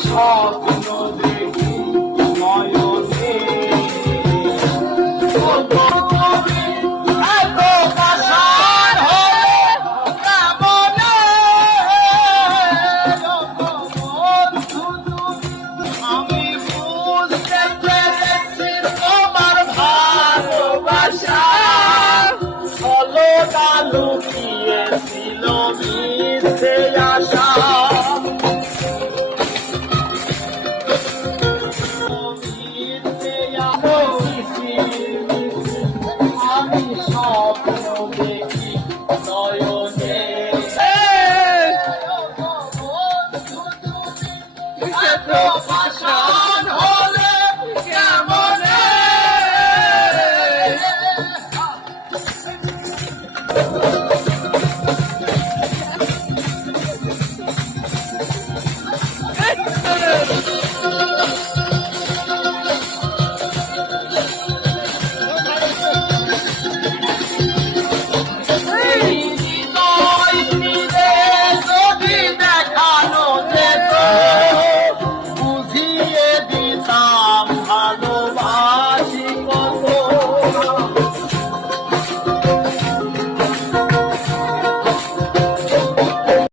স্বপ্ন দেখি নয়নে এত পাষাণ হলে কেমনে বন্ধু আমি বুঝতে পেরেছি তোমার ভালোবাসা ছলনা লুকিয়েছিল মিথ্যে আশা আমি স্বপ্ন দেখি নয়নে এত ভাষা